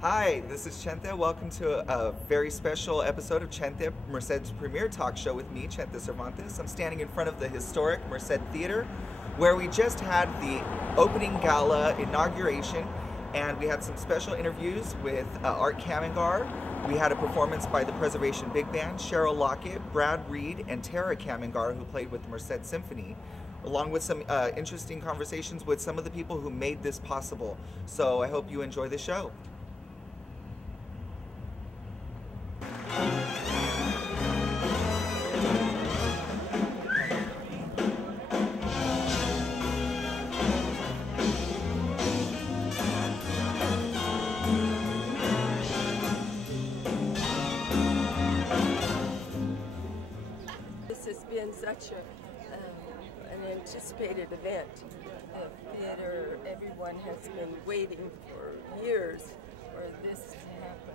Hi, this is Chente. Welcome to a very special episode of Chente, Merced's premier talk show with me, Chenté Cervantes. I'm standing in front of the historic Merced Theatre, where we just had the opening gala inauguration, and we had some special interviews with Art Camingar. We had a performance by the Preservation Big Band, Cheryl Lockett, Brad Reed, and Tara Camingar, who played with the Merced Symphony, along with some interesting conversations with some of the people who made this possible. So I hope you enjoy the show. This has been such an anticipated event. The theater, everyone has been waiting for years for this to happen.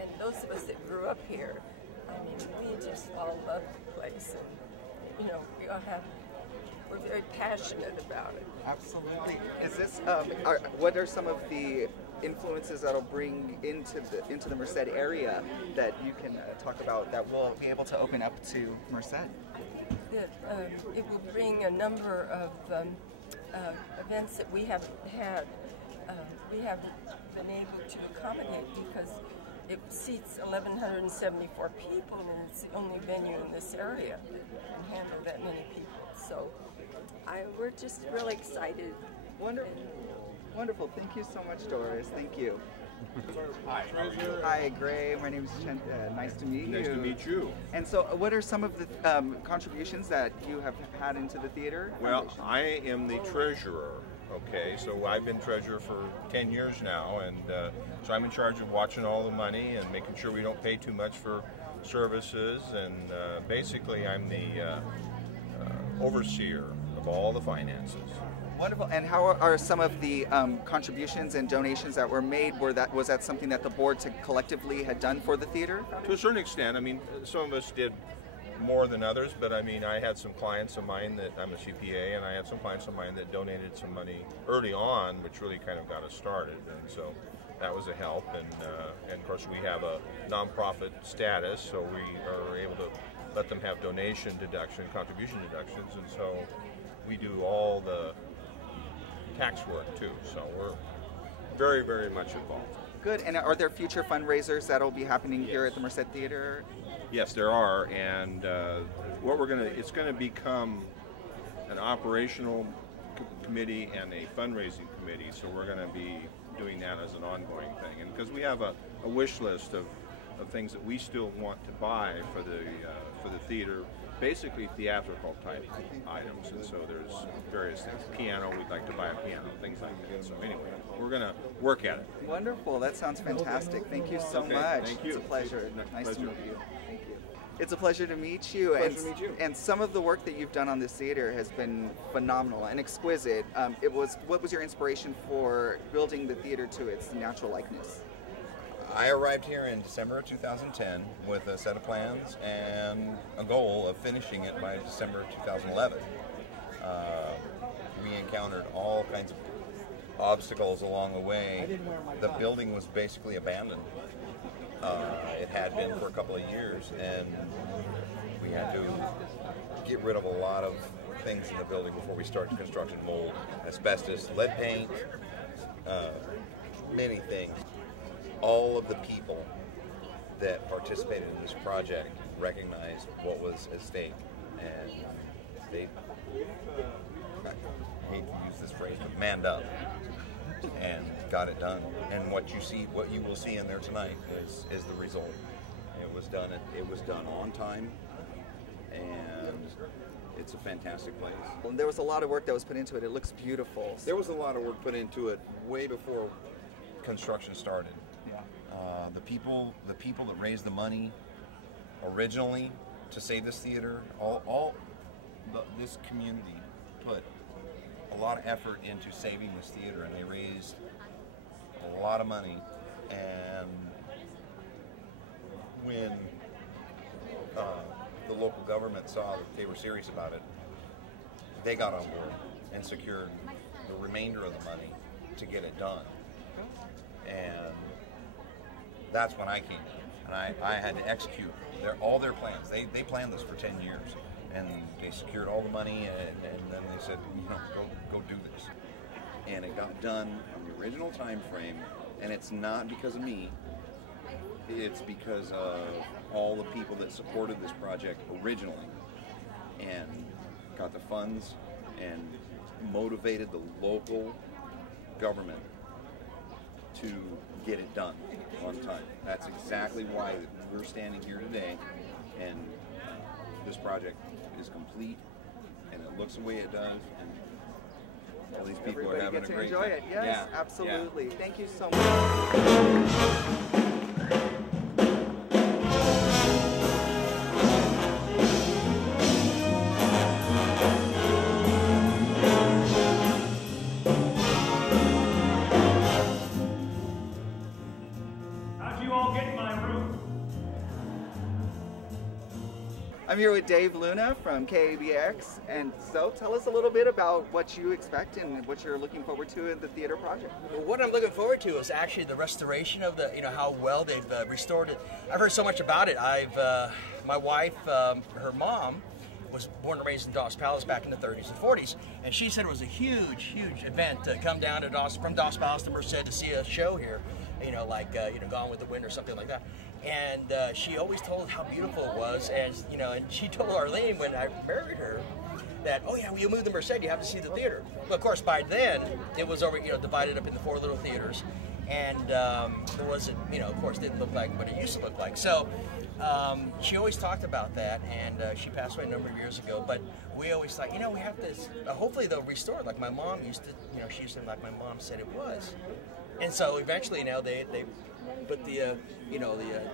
And those of us that grew up here, I mean, we just all love the place. And, you know, we're very passionate about it. Absolutely. Is this, what are some of the influences that'll bring into the Merced area that you can talk about that will be able to open up to Merced? That it will bring a number of events that we haven't had. We haven't been able to accommodate because it seats 1,174 people, and it's the only venue in this area that can handle that many people. So we're just really excited. Wonderful. Wonderful. Thank you so much, Doris. Thank you. Hi, how are you? Hi, Gray. My name is Chente. Nice to meet you. Nice to meet you. And so, what are some of the contributions that you have had into the theater? Well, I am the treasurer. Okay, so I've been treasurer for 10 years now, and so I'm in charge of watching all the money and making sure we don't pay too much for services, and basically I'm the overseer of all the finances. Wonderful. And how are some of the contributions and donations that were made? Was that something that the board collectively had done for the theater? To a certain extent. I mean, some of us did more than others, but I mean, I had some clients of mine that, I'm a CPA, and I had some clients of mine that donated some money early on, which really kind of got us started, and so that was a help. And of course, we have a nonprofit status, so we are able to let them have donation deduction, contribution deductions, and so we do all the tax work too, so we're very, very much involved. Good. And are there future fundraisers that'll be happening here at the Merced Theater? Yes, there are, and it's gonna become an operational committee and a fundraising committee, so we're gonna be doing that as an ongoing thing. And because we have a wish list of things that we still want to buy for the theater, basically theatrical type items, and so there's various things. Piano, we'd like to buy a piano, things like that. So anyway, we're going to work at it. Wonderful. That sounds fantastic. Thank you so much. Thank you. It's a pleasure. Nice to meet you. Thank you. It's a pleasure to meet you. Pleasure to meet you. And some of the work that you've done on this theater has been phenomenal and exquisite. What was your inspiration for building the theater to its natural likeness? I arrived here in December of 2010 with a set of plans and a goal of finishing it by December of 2011. We encountered all kinds of obstacles along the way. The building was basically abandoned. It had been for a couple of years, and we had to get rid of a lot of things in the building before we started construction. Mold, asbestos, lead paint, many things. All of the people that participated in this project recognized what was at stake, and they, I hate to use this phrase, but manned up and got it done. And what you will see in there tonight is the result. It was done on time, and it's a fantastic place. Well, there was a lot of work that was put into it. It looks beautiful. There was a lot of work put into it way before construction started. The people that raised the money originally to save this theater, this community put a lot of effort into saving this theater, and they raised a lot of money. And when the local government saw that they were serious about it, they got on board and secured the remainder of the money to get it done. And That's when I came in, and I had to execute all their plans. They planned this for 10 years, and they secured all the money, and then they said, go do this. And it got done on the original time frame, and it's not because of me. It's because of all the people that supported this project originally and got the funds and motivated the local government to get it done on time. That's exactly why we're standing here today, and this project is complete, and it looks the way it does, and all these people Everybody are having get a to great enjoy time. it. Yes, Yeah, absolutely. yeah. Thank you so much. How'd you all get in my room? I'm here with Dave Luna from KABX, and so tell us a little bit about what you expect and what you're looking forward to in the theater project. Well, what I'm looking forward to is actually the restoration of the, how well they've restored it. I've heard so much about it. My wife, her mom, was born and raised in Doss Palace back in the 30s and 40s, and she said it was a huge, huge event to come down to from Doss Palace to Merced to see a show here, like Gone with the Wind or something like that. And she always told how beautiful it was, and she told Arlene when I married her that, oh yeah, when you move to Merced, you have to see the theater. Well, of course, by then it was over, divided up into 4 little theaters, and it wasn't, of course, didn't look like what it used to look like. So she always talked about that, and she passed away a number of years ago. But we always thought, we have to. Hopefully, they'll restore it like my mom used to. She used to, like my mom said it was. And so eventually, now they put the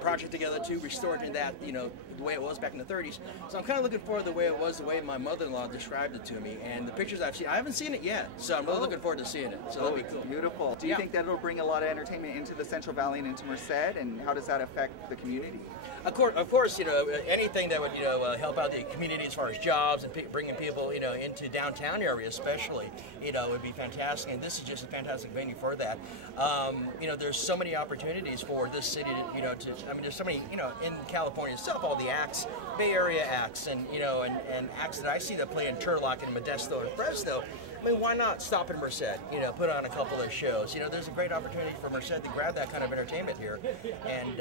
project together to restore it in that the way it was back in the 30s. So I'm kind of looking forward to the way it was, the way my mother-in-law described it to me, and the pictures I've seen. I haven't seen it yet, so I'm really looking forward to seeing it. So that'll be cool. Beautiful. Do you think that it'll bring a lot of entertainment into the Central Valley and into Merced, and how does that affect the community? Of course, anything that would help out the community as far as jobs and bringing people into downtown area especially, would be fantastic. And this is just a fantastic venue for that. There's so many opportunities for this city to, there's so many, in California itself, all the acts, Bay Area acts, and and acts that I see that play in Turlock and Modesto and Fresno. Why not stop in Merced? Put on a couple of shows. There's a great opportunity for Merced to grab that kind of entertainment here. And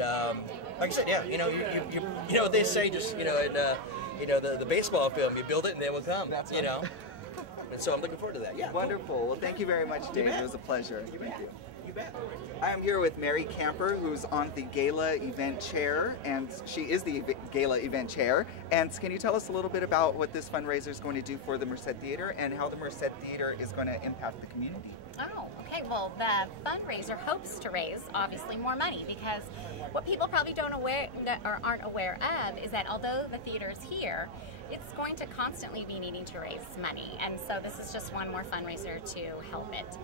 like I said, yeah, you know what they say, just in the baseball film, you build it and they will come. That's And so I'm looking forward to that. Yeah. Wonderful. Well, thank you very much, Dave. It was a pleasure. Thank you. You bet. I am here with Mary Camper, who's on the Gala Event Chair, and she is the Gala Event Chair. And can you tell us a little bit about what this fundraiser is going to do for the Merced Theater and how the Merced Theater is going to impact the community? Oh, okay. Well, the fundraiser hopes to raise, obviously, more money, because what people probably aren't aware of is that although the theater is here, it's going to constantly be needing to raise money, and so this is just one more fundraiser to help it.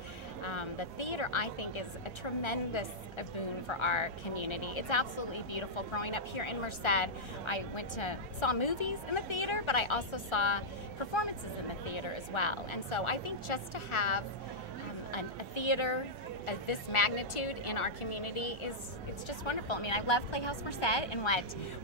The theater, I think, is a tremendous boon for our community. It's absolutely beautiful. Growing up here in Merced, I saw movies in the theater, but I also saw performances in the theater as well. And so I think just to have a theater of this magnitude in our community it's just wonderful. I love Playhouse Merced and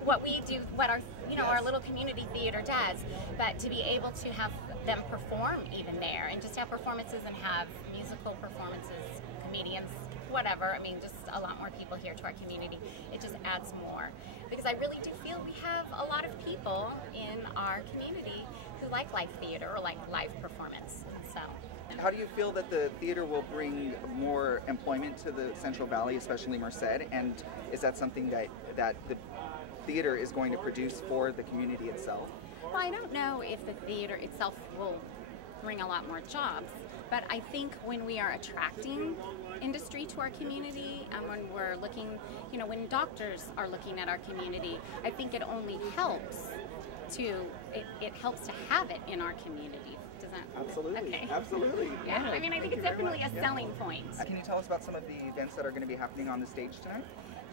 what we do, what our our little community theater does, but to be able to have them perform even there and just have performances and have musical performances, comedians, whatever. Just a lot more people here to our community. It just adds more, because I really do feel we have a lot of people in our community who like live theater or like live performance. So. How do you feel that the theater will bring more employment to the Central Valley, especially Merced? And is that something that the theater is going to produce for the community itself? Well, I don't know if the theater itself will bring a lot more jobs, but I think when we are attracting industry to our community, and when we're looking, when doctors are looking at our community, I think it only helps it helps to have it in our community. Does that? Absolutely. Okay. Absolutely. Yeah, I think it's definitely a selling point. Can you tell us about some of the events that are going to be happening on the stage tonight?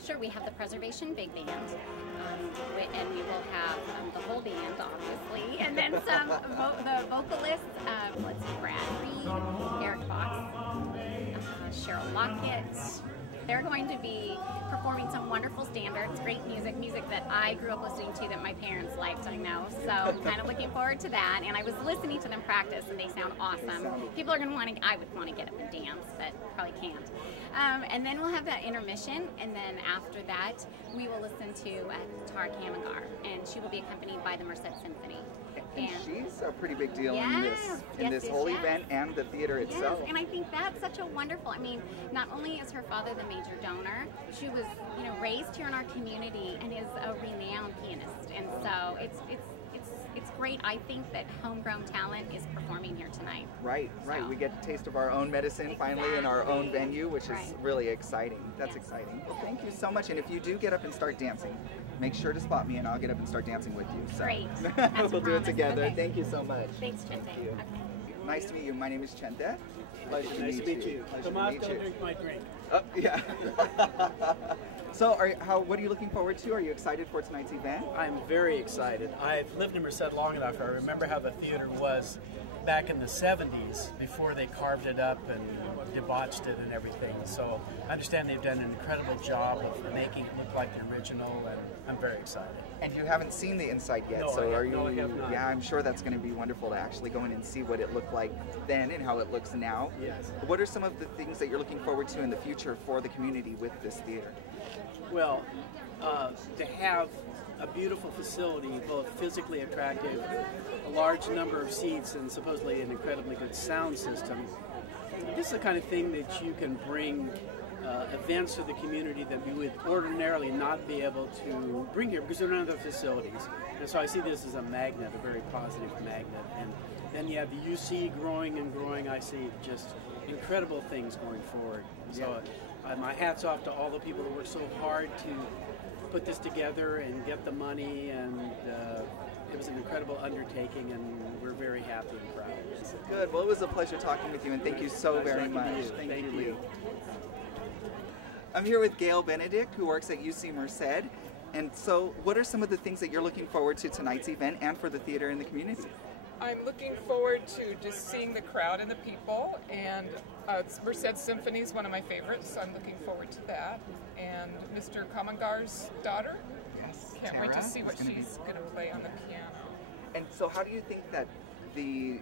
Sure, we have the Preservation Big Band, and we will have the whole band, obviously, and then some the vocalists, Brad Reed, Eric Fox, Cheryl Lockett. they're going to be performing some wonderful standards, great music, music that I grew up listening to that my parents liked, I know. So I'm kind of looking forward to that. And I was listening to them practice, and they sound awesome. People are going to want to, I would want to get up and dance, but probably can't. And then we'll have that intermission, and then after that, we will listen to Tara Kamangar, and she will be accompanied by the Merced Symphony. And she's a pretty big deal Yes, in this yes, whole yes. event and the theater itself. Yes, and I think that's such a wonderful, I mean, not only is her father the major donor, she was, you know, raised here in our community and is a renowned pianist. And so it's great. I think that homegrown talent is performing here tonight. Right. So. We get a taste of our own medicine finally in our own venue, which is really exciting. That's exciting. Well, thank you so much. And if you do get up and start dancing, make sure to spot me and I'll get up and start dancing with you. So. Great. We'll do it together. Okay. Thank you so much. Thanks, Chente. Thank you. Okay. Nice to meet you. My name is Chente. Nice to meet you. Pleasure Tomas, to meet don't you. drink my drink. Yeah. So, what are you looking forward to? Are you excited for tonight's event? I'm very excited. I've lived in Merced long enough. I remember how the theater was back in the 70s before they carved it up and debauched it and everything. So I understand they've done an incredible job of making it look like the original, and I'm very excited. And you haven't seen the inside yet, No, so I have not. Yeah, I'm sure that's going to be wonderful to actually go in and see what it looked like then and how it looks now. Yes. What are some of the things that you're looking forward to in the future for the community with this theater? Well, to have a beautiful facility, both physically attractive, a large number of seats, and supposedly an incredibly good sound system. This is the kind of thing that you can bring events to the community that we would ordinarily not be able to bring here because there are none other facilities. And so I see this as a magnet, a very positive magnet. And then you have the UC growing and growing. I see just incredible things going forward. So my hat's off to all the people that worked so hard to put this together and get the money, and it was an incredible undertaking, and we're very happy and proud. Good. Well, it was a pleasure talking with you, and thank you so very much. Thank you. I'm here with Gail Benedict, who works at UC Merced. And so, what are some of the things that you're looking forward to tonight's event and for the theater in the community? I'm looking forward to just seeing the crowd and the people, and Merced Symphony is one of my favorites, so I'm looking forward to that. And Mr. Kamangar's daughter, can't wait to see what she's going to play on the piano. And so how do you think that the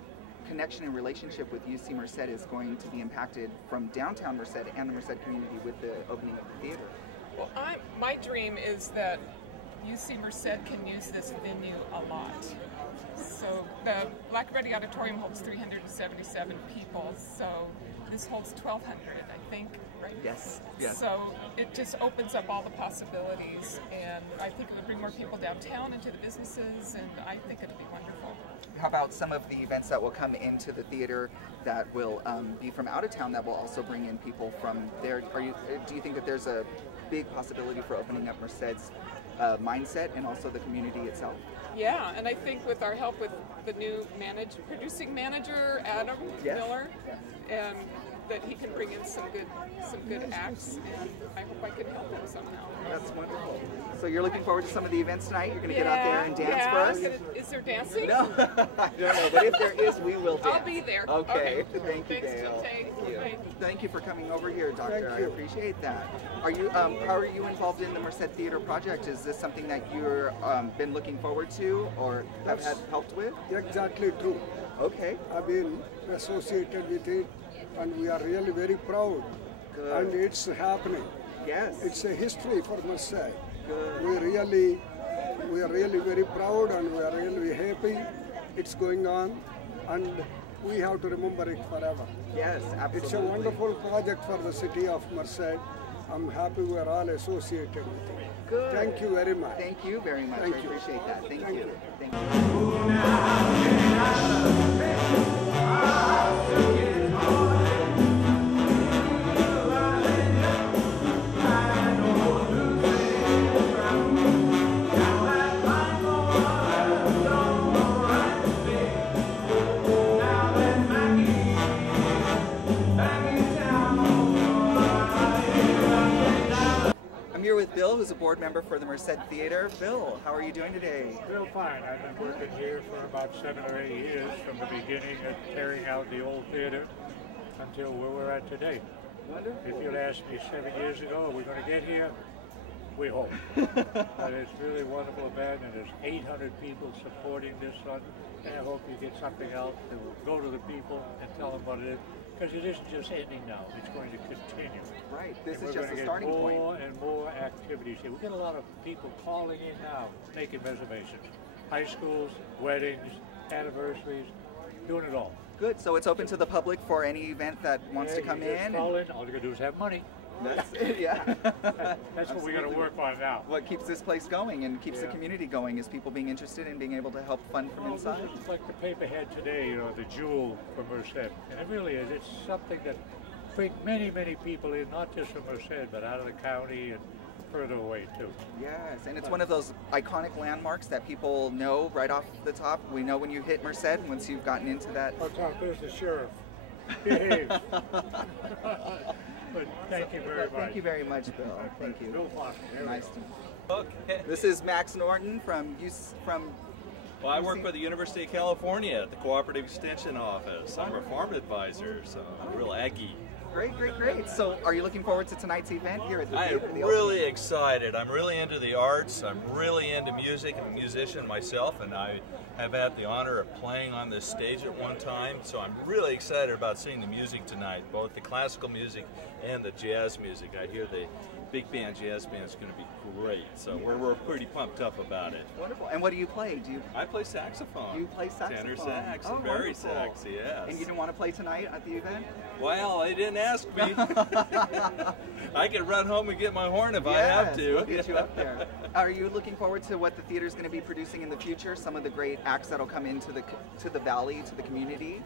connection and relationship with UC Merced is going to be impacted from downtown Merced and the Merced community with the opening of the theater? Well, my dream is that UC Merced can use this venue a lot. So the Black Ready Auditorium holds 377 people, so this holds 1,200, I think, right? Yes. So it just opens up all the possibilities, and I think it would bring more people downtown into the businesses, and I think it'll be wonderful. How about some of the events that will come into the theater that will be from out of town that will also bring in people from there? Do you think that there's a big possibility for opening up Merced's mindset and also the community itself? Yeah, and I think with our help with the new producing manager, Adam Miller, and that he can bring in some good acts, and I hope I can help him somehow. That's wonderful. So you're looking forward to some of the events tonight? You're going to get out there and dance for us? Is there dancing? No, I don't know, but if there is, we will dance. I'll be there. Okay. Thank you, Thanks, Gail. Chente. Thank you for coming over here, Doctor. I appreciate that. Are you? How are you involved in the Merced Theater project? Is this something that you're been looking forward to or have had helped with? Exactly true. Okay. I've been associated with it, and we are really very proud. Good. And it's happening. Yes. It's a history for Merced. Good. We are really very proud, and we are really happy it's going on, and we have to remember it forever. Yes, absolutely. It's a wonderful project for the city of Merced. I'm happy we are all associated with it. Good. Thank you very much. Thank you very much. Thank I you. appreciate that. Thank you. Thank I'm here with Bill, who's a board member for the Merced Theater. Bill, how are you doing today? Real fine. I've been working here for about 7 or 8 years, from the beginning of tearing out the old theater until where we're at today. Wonderful. If you'd asked me 7 years ago, are we going to get here? We hope. But it's really a wonderful event, and there's 800 people supporting this one, and I hope you get something out that will go to the people and tell them what it is, because it isn't just ending now, it's going to continue. Right, this And is we're just going a to starting get point. more and more activities here. We get a lot of people calling in now, making reservations. High schools, weddings, anniversaries, doing it all. Good, so it's open to the public for any event that wants to come you just in. call in, all you gotta do is have money. That's it, yeah. That's what we got to work on now. What keeps this place going and keeps the community going is people being interested in being able to help fund from inside. It's like the paperhead today, you know, the jewel for Merced. And it really is. It's something that brings many, many people in, not just from Merced, but out of the county and further away too. Yes, and it's one of those iconic landmarks that people know right off the top. We know when you hit Merced, once you've gotten into that. Oh, Tom, there's the sheriff. Behave. But thank you very much. Thank you very much, Bill. Thank you. Bill Foster. Nice to meet you. Okay. This is Max Norton from Well, I work for the University of California at the Cooperative Extension Office. I'm a farm advisor, so I'm a real Aggie. Great, great, great. So are you looking forward to tonight's event here at the theater? I'm really excited. I'm really into the arts. I'm really into music. I'm a musician myself, and I have had the honor of playing on this stage at one time. So I'm really excited about seeing the music tonight, both the classical music and the jazz music. I hear the big band jazz band is going to be great. So we're pretty pumped up about it. Wonderful. And what do you play? I play saxophone. You play saxophone? Tenor sax, Oh, very wonderful. sax, yes. And you didn't want to play tonight at the event? Well, they didn't ask me. I could run home and get my horn if I have to. We'll get you up there. Are you looking forward to what the theater is going to be producing in the future? Some of the great acts that'll come into the valley, to the community?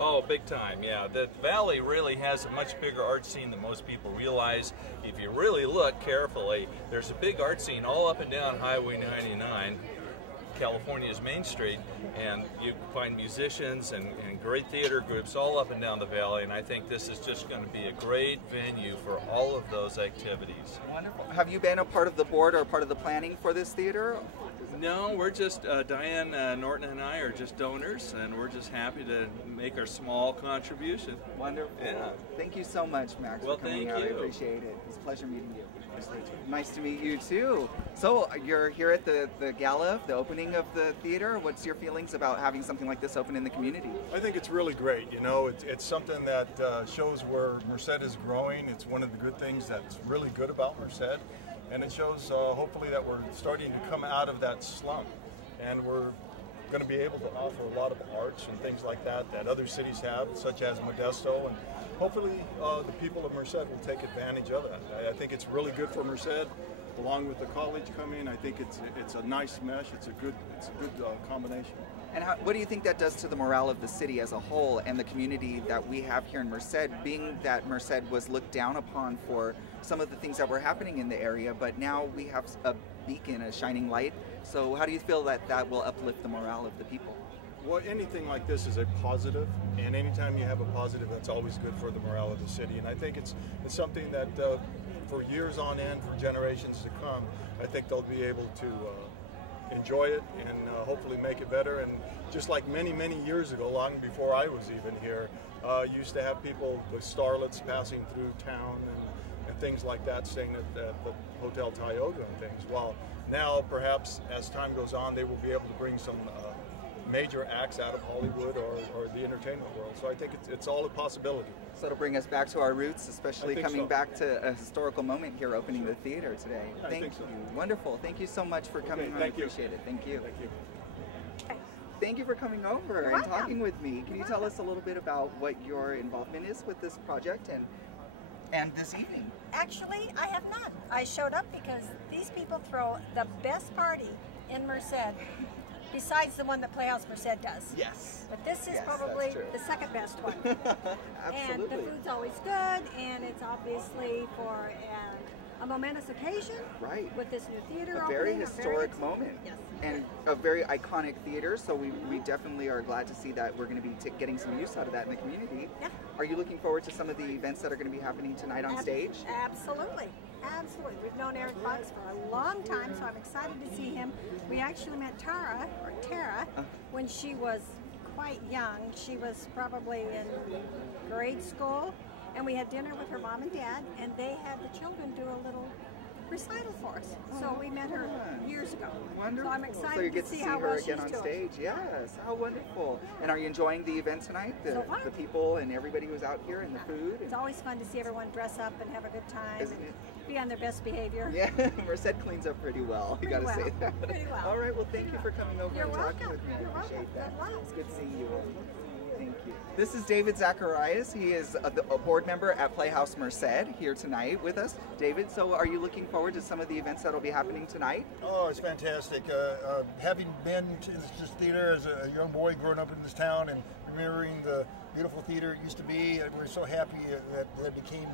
Oh, big time, yeah. The Valley really has a much bigger art scene than most people realize. If you really look carefully, there's a big art scene all up and down Highway 99, California's Main Street, and you find musicians and great theater groups all up and down the Valley, and I think this is just going to be a great venue for all of those activities. Wonderful. Have you been a part of the board or part of the planning for this theater? No, we're just, Diane Norton and I are just donors, and we're just happy to make our small contribution. Wonderful. Yeah. Thank you so much, Max, Well, for coming thank out. you. I appreciate it. It's a pleasure meeting you. Nice to meet you, too. So, you're here at the gala, the opening of the theater. What's your feelings about having something like this open in the community? I think it's really great. You know, it's something that shows where Merced is growing. It's one of the good things that's really good about Merced. And it shows, hopefully, that we're starting to come out of that slump. And we're going to be able to offer a lot of arts and things like that other cities have, such as Modesto. And hopefully, the people of Merced will take advantage of that. I think it's really good for Merced, along with the college coming. I think it's a nice mesh. It's a good combination. And what do you think that does to the morale of the city as a whole and the community that we have here in Merced, being that Merced was looked down upon for some of the things that were happening in the area, but now we have a beacon, a shining light. So how do you feel that that will uplift the morale of the people? Well, anything like this is a positive, and anytime you have a positive, that's always good for the morale of the city. And I think it's something that for years on end, for generations to come, I think they'll be able to enjoy it and hopefully make it better. And just like many, many years ago, long before I was even here, used to have people with starlets passing through town and things like that, staying at the Hotel Tioga and things. Well, now perhaps as time goes on, they will be able to bring some major acts out of Hollywood or the entertainment world. So I think it's all a possibility. So it'll bring us back to our roots, especially coming so. back to a historical moment here opening the theater today. Thank you. So. Wonderful. Thank you so much for coming on. I appreciate it. Thank you. Thank you. Thank you for coming over and talking with me. Can you tell us a little bit about what your involvement is with this project and this evening? Actually, I have none. I showed up because these people throw the best party in Merced, besides the one that Playhouse Merced does. Yes. But this is probably the second best one. And the food's always good, and it's obviously for a momentous occasion. Right. With this new theater A opening. very historic moment. Yes. And a very iconic theater, so we definitely are glad to see that we're going to be getting some use out of that in the community. Yeah. Are you looking forward to some of the events that are going to be happening tonight on stage? Absolutely. Absolutely. We've known Eric Fox for a long time, so I'm excited to see him. We actually met Tara, when she was quite young. She was probably in grade school, And we had dinner with her mom and dad, and they had the children do a little recital for us. So we met her years ago. Wonderful. So I'm excited so you get to see how her well again she's on doing. stage. Yes, how wonderful. And are you enjoying the event tonight? So far. The people and everybody who's out here and the food? It's always fun to see everyone dress up and have a good time. Isn't and it? Be on their best behavior. Yeah, Merced cleans up pretty well. You Pretty got to well. say that. Pretty well. All right, well, thank you for coming over You're and talking welcome. with me. I You're appreciate welcome. that. Good luck. It's good seeing you all. Thank you. This is David Zacharias. He is a board member at Playhouse Merced here tonight with us. David, so are you looking forward to some of the events that will be happening tonight? Oh, it's fantastic. Having been to this theater as a young boy growing up in this town and remembering the beautiful theater it used to be, we're so happy that it became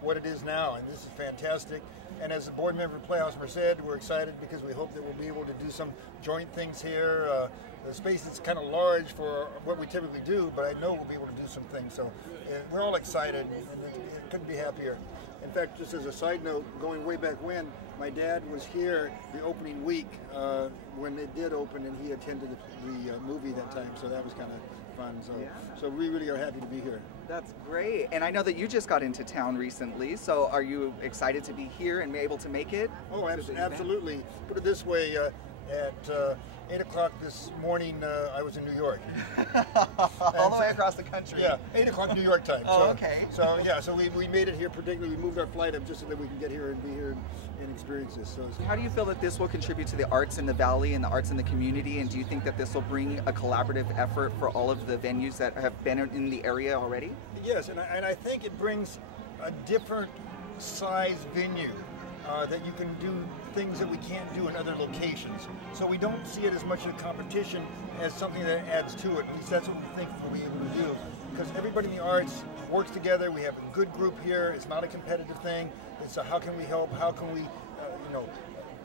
what it is now, and this is fantastic. And as a board member of Playhouse Merced, we're excited because we hope that we'll be able to do some joint things here. The space is kind of large for what we typically do, but I know we'll be able to do some things. So we're all excited, and couldn't be happier. In fact, just as a side note, going way back when, my dad was here the opening week when it did open, and he attended the movie that time, so that was kind of fun. So, so we really are happy to be here. That's great. And I know that you just got into town recently, so are you excited to be here and be able to make it? Oh, absolutely. Put it this way, at 8 o'clock this morning, I was in New York. All the way across the country. Yeah, 8 o'clock New York time. Oh, so, okay. So yeah, so we made it here particularly. We moved our flight up just so that we can get here and be here and experience this. So how do you feel that this will contribute to the arts in the valley and the arts in the community? And do you think that this will bring a collaborative effort for all of the venues that have been in the area already? Yes, and I think it brings a different size venue. That you can do things that we can't do in other locations. So we don't see it as much a competition as something that adds to it. At least that's what we think we'll be able to do. Because everybody in the arts works together. We have a good group here. It's not a competitive thing. It's a how can we help? How can we,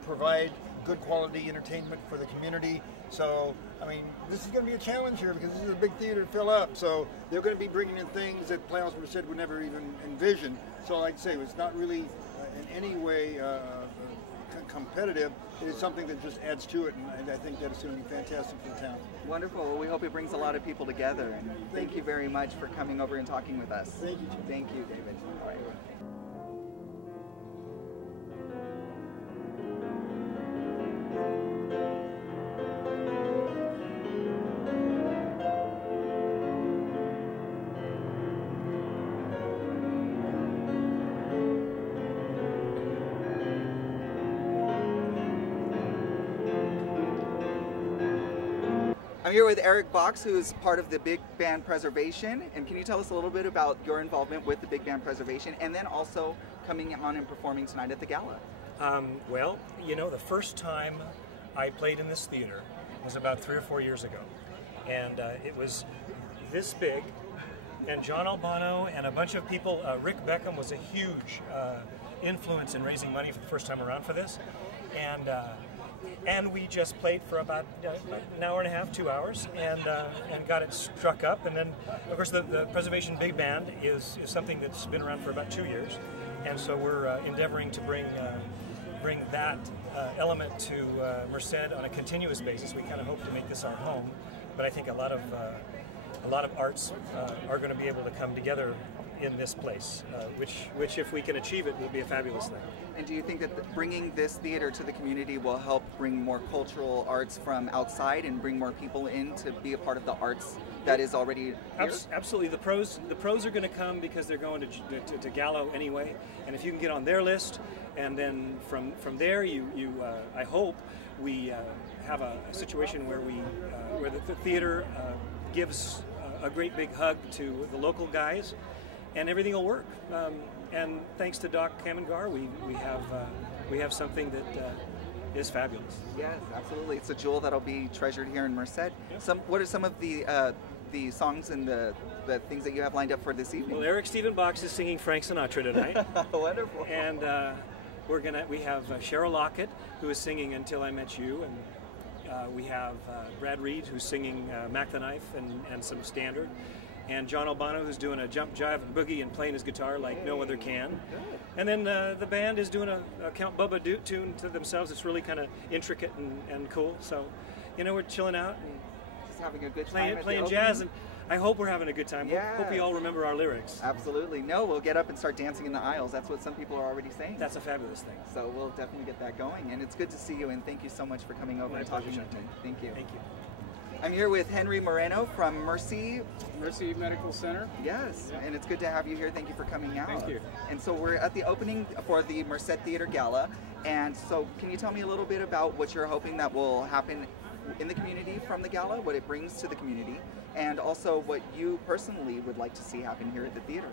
provide good quality entertainment for the community? So, I mean, this is going to be a challenge here because this is a big theater to fill up. So they're going to be bringing in things that Playhouse Merced would never even envision. So like I say, it's not really in any way competitive. It is something that just adds to it, and I think that it's going to be fantastic for the town. Wonderful. Well, we hope it brings a lot of people together. And thank you very much for coming over and talking with us. Thank you. Thank you, David. All right. I'm here with Eric Box, who's part of the Big Band Preservation. And can you tell us a little bit about your involvement with the Big Band Preservation and then also coming on and performing tonight at the gala? Well, the first time I played in this theater was about 3 or 4 years ago. And it was this big. And John Albano and a bunch of people, Rick Beckham was a huge influence in raising money for the first time around for this. And we just played for about an hour and a half, 2 hours, and got it struck up. And then, of course, the Preservation Big Band is something that's been around for about 2 years, and so we're endeavoring to bring that element to Merced on a continuous basis. We kind of hope to make this our home, but I think a lot of arts are going to be able to come together in this place, which if we can achieve it, will be a fabulous thing. And do you think that bringing this theater to the community will help bring more cultural arts from outside and bring more people in to be a part of the arts that is already here? Absolutely. The pros are going to come because they're going to Gallo anyway, and if you can get on their list, and then from there I hope we have a situation where where the theater gives a great big hug to the local guys, and everything will work. And thanks to Doc Kamangar, we have something that is fabulous. Yes, absolutely. It's a jewel that'll be treasured here in Merced. Yeah. What are some of the songs and the things that you have lined up for this evening? Well, Eric Stephen Box is singing Frank Sinatra tonight. Wonderful. And we have Cheryl Lockett, who is singing Until I Met You, and we have Brad Reed, who's singing Mac the Knife and some standard. And John Albano, who's doing a jump, jive, and boogie and playing his guitar like no other can. And then the band is doing a Count Bubba Doot tune to themselves. It's really kind of intricate and cool. So, we're chilling out and just having a good time playing jazz. And I hope we're having a good time. Yeah. Hope you all remember our lyrics. Absolutely. No, we'll get up and start dancing in the aisles. That's what some people are already saying. That's a fabulous thing. So we'll definitely get that going. And it's good to see you, and thank you so much for coming over and talking with me. Thank you. Thank you. I'm here with Henry Moreno from Merced Medical Center. Yes, and it's good to have you here. Thank you for coming out. Thank you. And so we're at the opening for the Merced Theater Gala. And so can you tell me a little bit about what you're hoping that will happen in the community from the gala, what it brings to the community, and also what you personally would like to see happen here at the theater?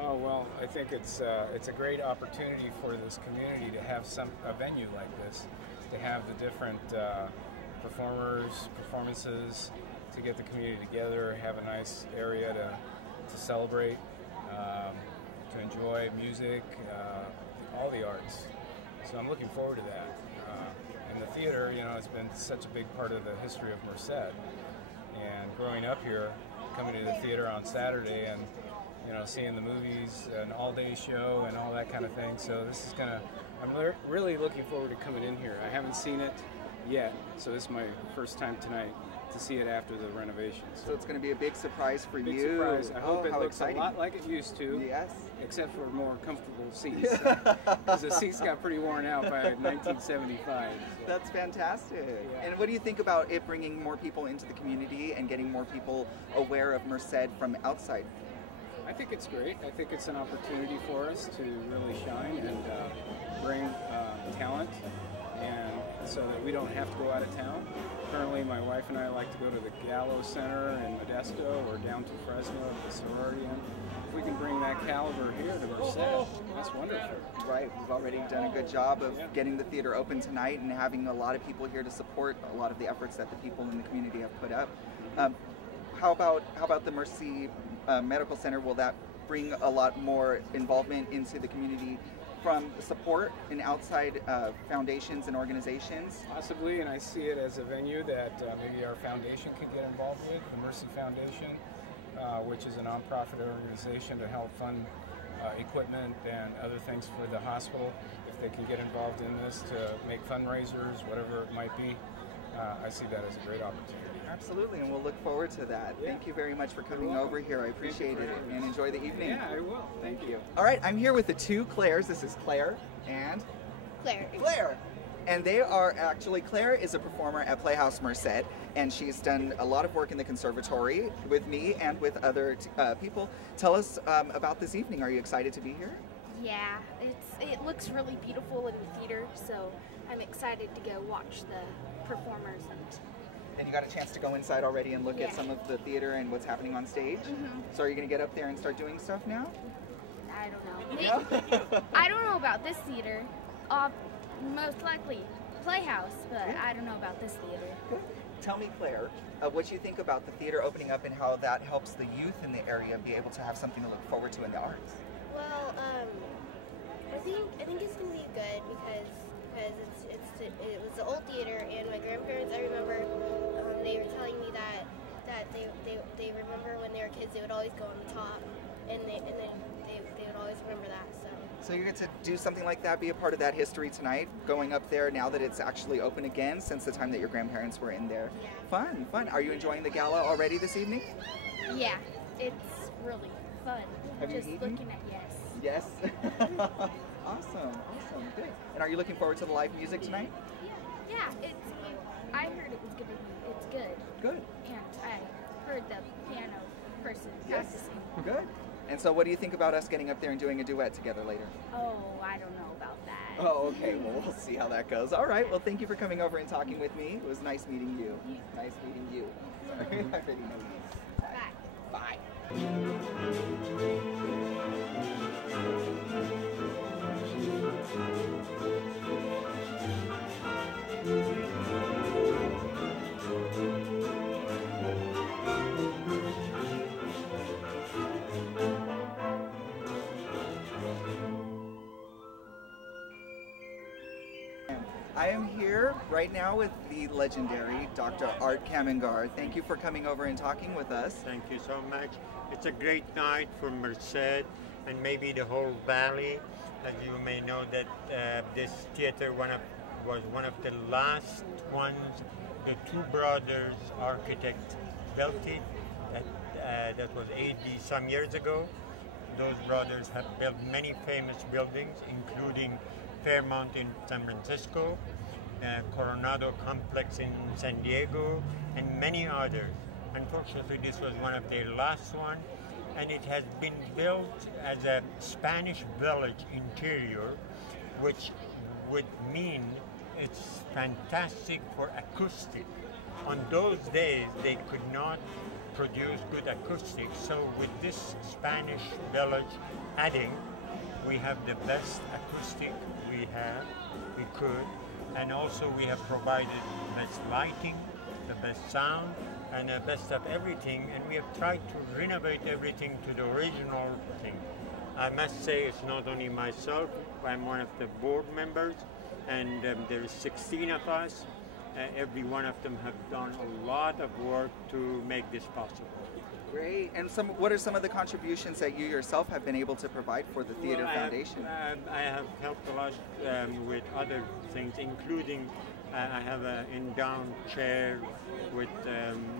Oh, well, I think it's a great opportunity for this community to have a venue like this, to have the different performances, to get the community together, have a nice area to celebrate, to enjoy music, all the arts. So I'm looking forward to that. And the theater, you know, it's been such a big part of the history of Merced. And growing up here, coming to the theater on Saturday and, you know, seeing the movies, an all-day show and all that kind of thing. So this is I'm really looking forward to coming in here. I haven't seen it yet, so this is my first time tonight to see it after the renovations. So it's going to be a big surprise for big you. Surprise. I hope it looks exciting. a lot like it used to. Yes. Except for more comfortable seats. Because the seats got pretty worn out by 1975. So. That's fantastic. Yeah. And what do you think about it bringing more people into the community and getting more people aware of Merced from outside? I think it's great. I think it's an opportunity for us to really shine and bring talent, and so that we don't have to go out of town. Currently, my wife and I like to go to the Gallo Center in Modesto or down to Fresno at the Sorority. If we can bring that caliber here to Merced, that's wonderful. Right, we've already done a good job of getting the theater open tonight and having a lot of people here to support a lot of the efforts that the people in the community have put up. How about the Merced Medical Center? Will that bring a lot more involvement into the community from support and outside foundations and organizations? Possibly, and I see it as a venue that maybe our foundation could get involved with, the Merced Foundation, which is a nonprofit organization to help fund equipment and other things for the hospital. If they can get involved in this to make fundraisers, whatever it might be, I see that as a great opportunity. Absolutely, and we'll look forward to that. Yeah. Thank you very much for coming over here. I appreciate it, and enjoy the evening. Yeah, I will. Thank you. All right, I'm here with the two Claires. This is Claire and Claire. And they are actually, Claire is a performer at Playhouse Merced, and she's done a lot of work in the conservatory with me and with other people. Tell us about this evening. Are you excited to be here? Yeah, it looks really beautiful in the theater, so I'm excited to go watch the performers. And you got a chance to go inside already and look at some of the theater and what's happening on stage? Mm-hmm. So are you going to get up there and start doing stuff now? I don't know. I don't know about this theater. Most likely Playhouse, but I don't know about this theater. Tell me, Claire, what you think about the theater opening up and how that helps the youth in the area be able to have something to look forward to in the arts. Well, I think it's gonna be good because it was the old theater, and my grandparents, I remember they were telling me that they remember when they were kids, they would always go on the top, and then they would always remember that. So you get to do something like that, be a part of that history tonight, going up there now that it's actually open again since the time that your grandparents were in there. Yeah. Fun, fun. Are you enjoying the gala already this evening? Yeah, it's really fun. Have you Just eaten? looking at Yes. Awesome, good. And are you looking forward to the live music tonight? Yeah, I heard it was it's good. Good. And I heard the piano person practicing. Good. And so what do you think about us getting up there and doing a duet together later? Oh, I don't know about that. Oh, okay. Well, we'll see how that goes. All right. Well, thank you for coming over and talking with me. It was nice meeting you. Nice meeting you. Sorry, I already know you. Bye. I am here right now with the legendary Dr. Art Kamangar. Thank you for coming over and talking with us. Thank you so much. It's a great night for Merced and maybe the whole valley. As you may know that this theater was one of the last ones. The two brothers architects built it that was 80 some years ago. Those brothers have built many famous buildings, including Fairmont in San Francisco, Coronado Complex in San Diego, and many others. Unfortunately, this was one of their last one, and it has been built as a Spanish village interior, which would mean it's fantastic for acoustic. On those days, they could not produce good acoustics, so with this Spanish village adding, we have the best acoustic we could, and also we have provided the best lighting, the best sound, and the best of everything, and we have tried to renovate everything to the original thing. I must say it's not only myself, I'm one of the board members, and there's 16 of us. Every one of them have done a lot of work to make this possible. Great. And what are some of the contributions that you yourself have been able to provide for the Theatre Foundation? I have helped a lot with other things, including I have an endowed chair with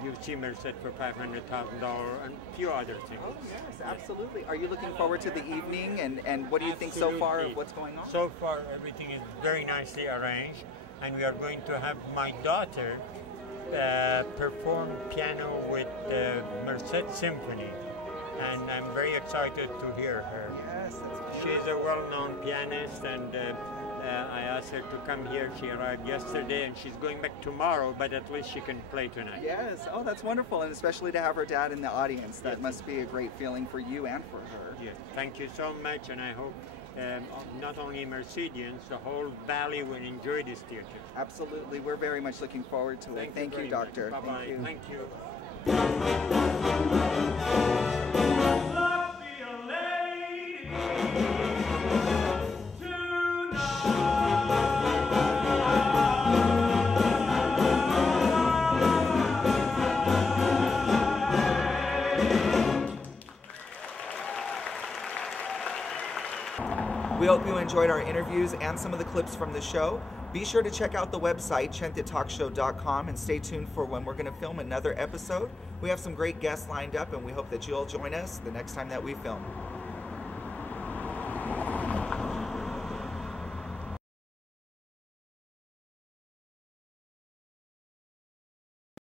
UC Merced for $500,000 and a few other things. Oh, yes, absolutely. Are you looking forward to the evening, and what do you think so far of what's going on? So far, everything is very nicely arranged, and we are going to have my daughter perform piano with the Merced Symphony, and I'm very excited to hear her. Yes, that's She's a well-known pianist, and I asked her to come here. She arrived yesterday, and she's going back tomorrow, but at least she can play tonight. Yes, oh, that's wonderful, and especially to have her dad in the audience. That must be a great feeling for you and for her. Yes, thank you so much, and I hope not only Mercedians, the whole valley will enjoy this theater. Absolutely, we're very much looking forward to it. Thank you, Doctor. Bye-bye. Thank you. We hope you enjoyed our interviews and some of the clips from the show. Be sure to check out the website, ChenteTalkshow.com, and stay tuned for when we're going to film another episode. We have some great guests lined up, and we hope that you'll join us the next time that we film.